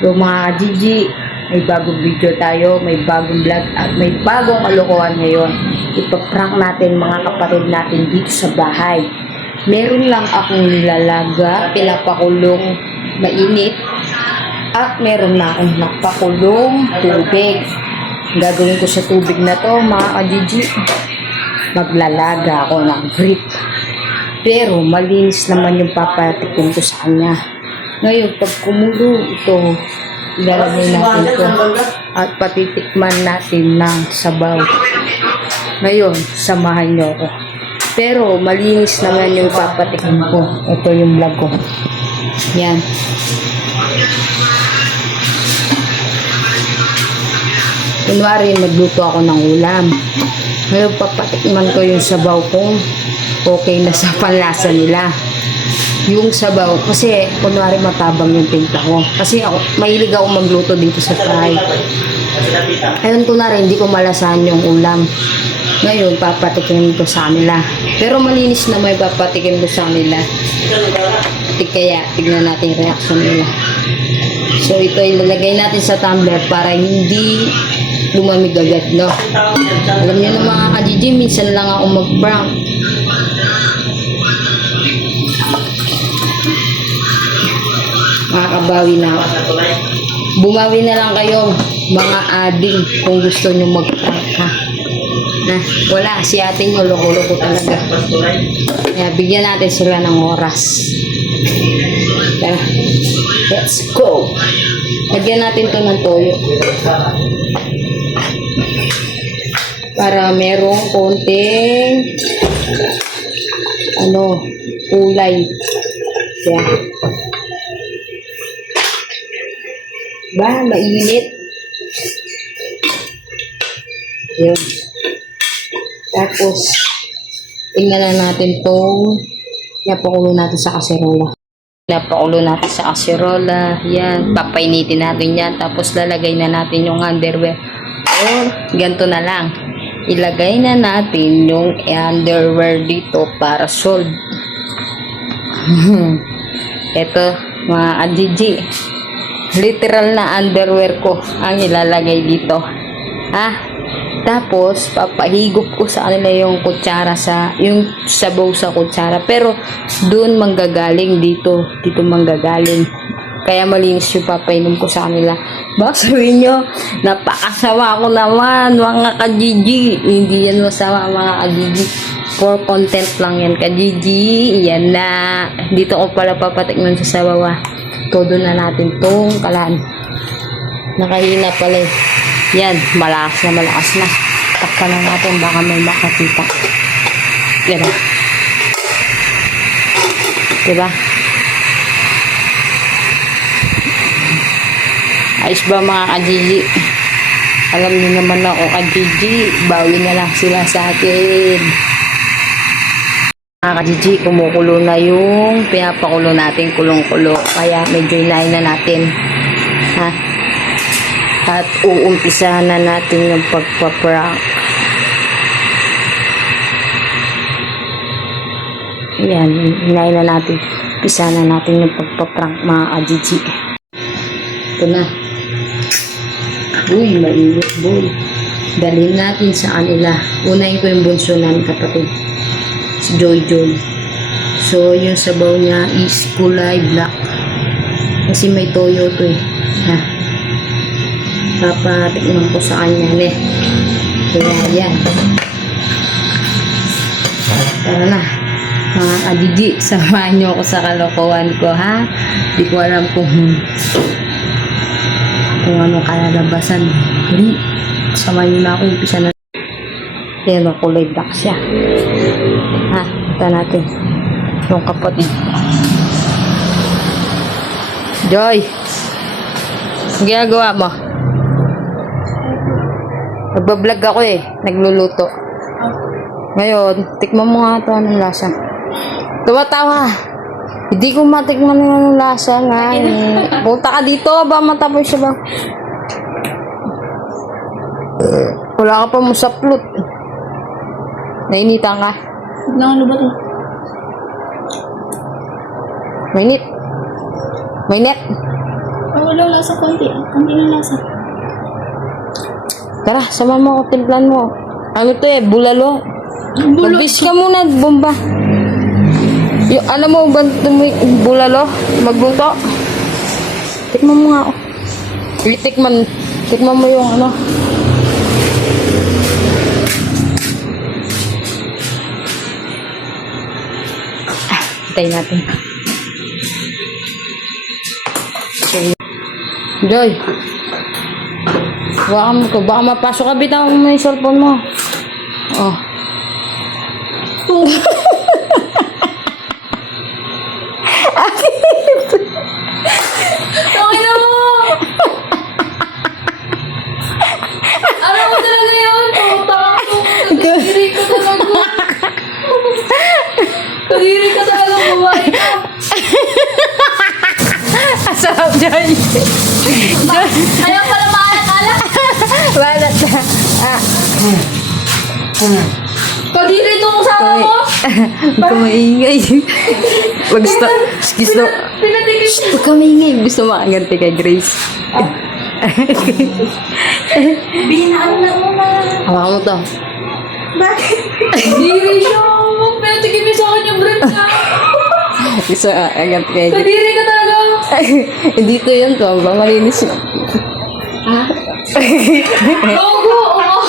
So mga Gigi, may bagong video tayo, may bagong vlog at may bagong kalokohan ngayon. Ipaprank natin mga kapatid natin dito sa bahay. Meron lang akong nilalaga, pinapakulong mainit at meron na akong napakulong tubig. Gagawin ko sa tubig na to mga Gigi, maglalaga ako ng brick. Pero malinis naman yung papatikin ko sa kanya. Ngayon, pag kumulo ito, ilalagay natin ito at patitikman natin ng sabaw. Ngayon, samahan nyo ako. Pero malinis naman yung papatikin ko. Ito yung vlog ko. Yan. Kunwari, nagluto ako ng ulam. Ngayon, papatikman ko yung sabaw kung okay na sa panlasa nila. Yung sabaw, kasi kunwari matabang yung tinta ko. Kasi ako, mahilig ako magluto dito sa bahay. Ayun, kunwari, hindi ko malasahan yung ulam. Ngayon, papatikin ko sa kanila. Pero malinis na may papatikin ko sa kanila. Kaya, tignan natin yung reaction nila. So, ito ilalagay natin sa tumbler para hindi lumamig agad, no? Alam niyo na mga ka-Gigi, minsan lang ako mag-prank. Makakabawi na ako. Bumawi na lang kayo, mga ading, kung gusto nyo mag-prank, ha? Wala, si ating loko-loko talaga. Kaya bigyan natin sila ng oras. Tara, let's go! Lagyan natin to ng toyo. Para merong konting kulay. Kaya ba, mainit. Yun. Tapos, tingnan na natin itong napakulo natin sa kaserola. Napakulo natin sa kaserola. Yan. Papainitin natin yan. Tapos, lalagay na natin yung underwear. Or, ganito na lang. Ilagay na natin yung underwear dito para solve. Ito, mga Gigi. Literal na underwear ko ang ilalagay dito. Tapos, papahigop ko sa kanila yung kutsara yung sabaw sa kutsara. Pero, doon manggagaling dito. Dito manggagaling. Kaya malinis yung papainom ko sa kanila. Baka sabihin nyo, napakasawa ko naman, mga ka-Gigi. Hindi yan masama, mga ka-Gigi. For content lang yan, ka-Gigi. Yan na. Dito ko pala papatikman sa sabaw. Todo na natin tong kalan. Nakahina pala eh. Yan, malakas na. Takpan lang natin, baka may makakita. Yan o. Diba? Ayos ba mga ka-Gigi? Alam niyo naman ako ka-Gigi, bawi na lang sila sa akin. Mga ka-Gigi, kumukulo na yung pinapakulo natin, kulong-kulo. Kaya medyo inahin na natin. At uumpisahan na natin yung pagpaprank. Yan, inahin na natin. Umpisahan na natin yung pagpaprank, mga ka-Gigi. Ito na. Uy, mainit, boy. Dalhin natin sa kanila. Unahin ko yung bunso namin kapatid. Si Joy. So, yung sabaw niya is kulay black. Kasi may toyo to eh. Papatikman ko sa kanya eh. Kaya yan. Tara na. Mga ka-Gigi, samahan nyo ako sa kalokohan ko, ha? Di ko alam kung anong kalalabasan. Hindi. Samahan nyo na ako. Umpisa na. Yan, kulay black siya. Ito natin. Yung kapatid. Joy! Ang ginagawa mo? Nagbablog ako eh. Nagluluto. Ngayon, tikman mo nga ito. Anong lasa? Tumatawa. Hindi ko matikman yung lasa nga. Punta ka dito. Ba matapos siya ba? Wala ka pa mo sa plot. Nainitan ka? Ano ba ito? Mainit. Mainit. Walang lasa konti. Konti ng lasa. Tara, sama mo ako, timplan mo. Ano to bulalo. Magbis ka muna, bomba. Yung, ano mo, bulalo? Magluto? Tikman mo nga ako. Tikman mo yung ano. Hintay natin. Joy. Hawakan mo to. Baka mapasok ka. Bitawan mo yung cellphone mo. Oh. Tangin na mo! Ano mo talaga yun? Puta ako. Kadiri ka talaga. Kadiri ka talaga buhay ka. Asarap, Joy. Joy. Ayaw pala maalat-alat. Balat na. Kadiri itong usawa mo. Huwag ka maingay. Gusto. Pinatigil. Huwag ka maingay. Gusto makaganti kay Grace. Binaan na muna. Hawakan mo to. Bakit? Kadiri siya. Pinatigil mo sa akin yung bread niya. Gusto makaganti kay Grace. Kadiri ka talaga. Dito yun to. Ba malinis mo. Logo!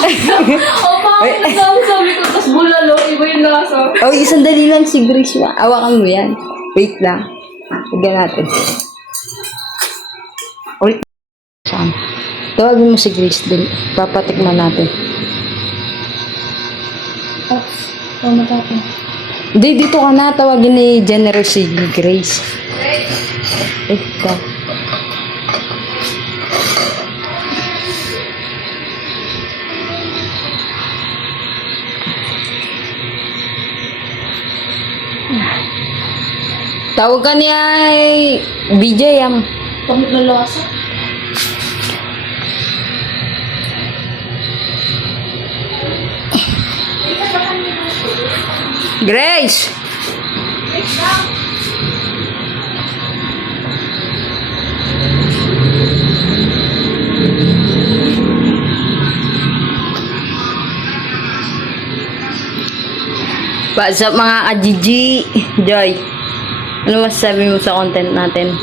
O, bakit sabi ko, tas bulalo, iba yung lasa. Oh, isang dali lang si Grace. Awakan mo yan. Wait lang. Higyan natin. Ulit. Saan? Tawagin mo si Grace din. Papatikman natin. Matapin. Hindi, dito ka na. Tawagin ni Generous si Grace. Ito. Tawag ka niya BJ ang Pamit na lasa. Grace! What's up mga ka-GG? Joy, ano masasabi mo sa content natin?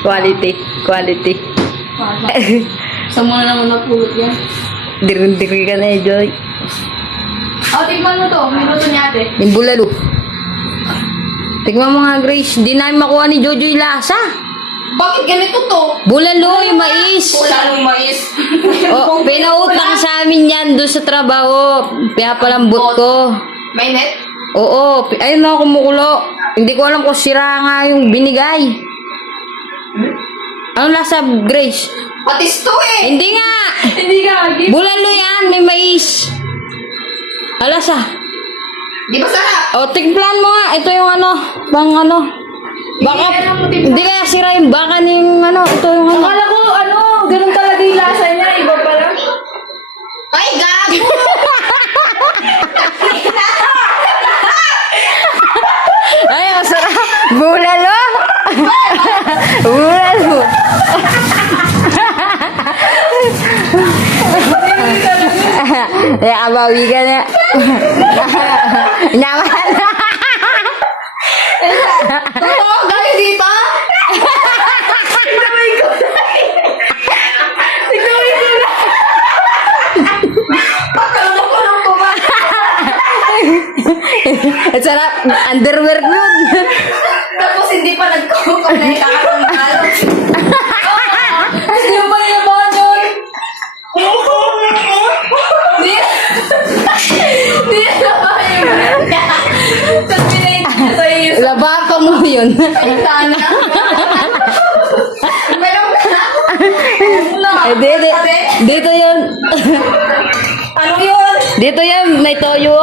Quality. Sa muna naman napulot yan. Dirin-diri ka na Joy. O, tigman mo to. May luto ni ate. Yung bulalo. Tingnan mo nga Grace, di namin makuha ni Jojo yung lasa. Bakit ganito to? Bulalo, yung mais. Wala nung mais. Oh, pinautang sa amin yan doon sa trabaho. Kaya palambot ko. May net? Oo, ayun na kumukulo. Hindi ko alam kung sira nga yung binigay. Anong lasa, Grace? Patis to eh. Hindi nga. Hindi ka. Bulalo yan, may mais. Ang lasa. Di ba sarap? O, tigplan mo nga. Ito yung ano, bang ano. Baka, hindi kaya sira yung baka ng ano. Ito yung ano. Akala ko, ganun talaga yung lasa niya. Iba pala. Ay, gago! Ay, masarap. Bulalo. Bulalo. Ya, bawi ka na. Nyaman. Totoo, galing dito? Tignan ko. Patalong ko ba? Ang sarap. Underwear yun. Tapos hindi pa nagkukulay kakatanggal. Hindi mo pa ninabahan yun? Hindi ninabahan yun. Tapos pinayin niya sa'yo yung Labaka mo yun. sana. Meron ka na? Eh, dito yun. Ano yun? Dito yun. May toyo.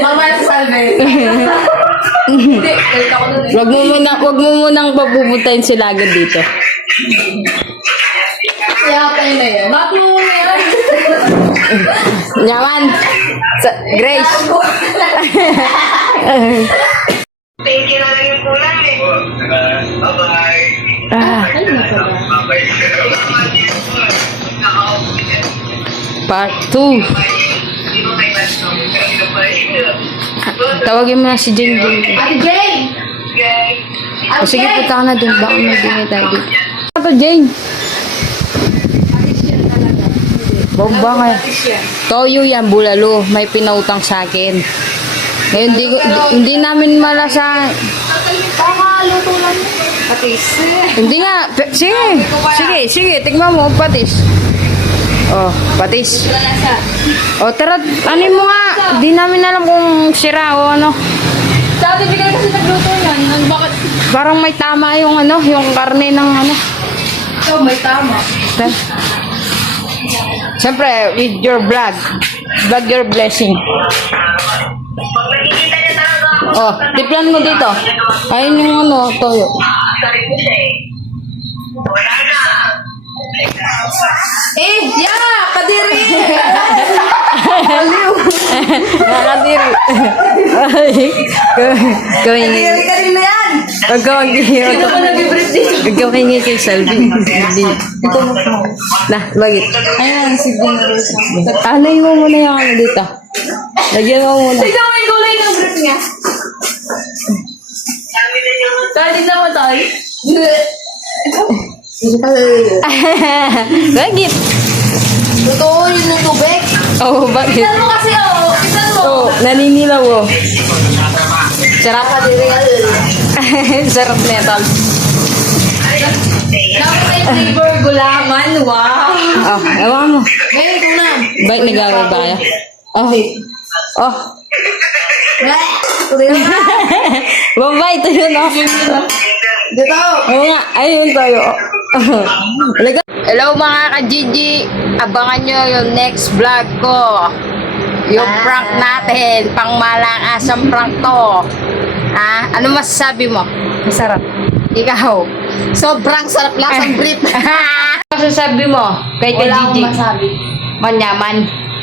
Mamaya sa salve. Hindi, galit ako nun eh. Wag mo munang papupuntahin sila agad dito. Kaya tayo na yun. Bakit mo na yan? Nyaman. Grace. Thank you na lang yung kulang eh. Bye-bye. Ah, Ay, nako. part 2. Tawagin mo na si Jane dun. Ate Jane! O sige, punta ka na dun. Baka may bingay tayo dun. Ano to, Jane? Bomba nga. Toyo yan, bulalo. May pinautang sa akin. Ngayon, hindi namin malasa. Pakaluto lang. Patis. Hindi nga. Sige, tignan mo, patis. Oh, patis. Lasa. O, tara, ano mo nga. Di namin alam kung sira o ano. Sa Ate Bigay kasi nagluto yan. Bakit? Parang may tama yung ano, yung karne ng ano. Oh, may tama. Siyempre, with your blood. Blood your blessing. Pag nakikita niya talaga ako, Oh, tiplan mo dito. Ayun yung ano, toyo. sabi ko siya eh. Wala na. Kadiri! Nakadiri. Ay, gawin niya. Kadiri na yan! Huwag ka mag-iiyak. Sino ba nag-brief dito? Huwag ka mahingi kay Salvi. Hindi. Nah, bagit. Ayan, si Generosa. Alay mo muna yung ano dito. Lagyan mo muna. Tignan mo yung kulay ng brief niya. Sabi na niya, Kali naman tayo. Bagit. Totoo yun yung tubig. Oh, bagit. Tignan mo kasi oh. Tignan mo. Oh, naninilaw oh. Sarap. Sarap metal. Dapat may flavor gulaman. Wow. Oh, ewan mo. Ngayon ito na. Ba't nag-away ba kaya? Oh. Oh. Bambay, ito yun oh. Dito. Oo nga, ayun tayo. Hello mga ka-Gigi, abangan nyo yung next vlog ko. Yung prank natin, pang malakasang prank to. Ah, ano masasabi mo? Masarap. Ikaw? Sobrang sarap lasang brief. Ano masasabi mo kay Wala akong ka-Gigi? masabi. Manyaman.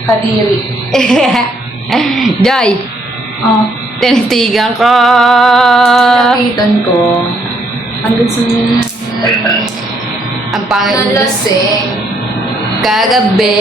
Kadiri. Joy, Oh. tinitigan ko. Nakitan ko. Hanggang sa Ang pangit nalasing. kagabi.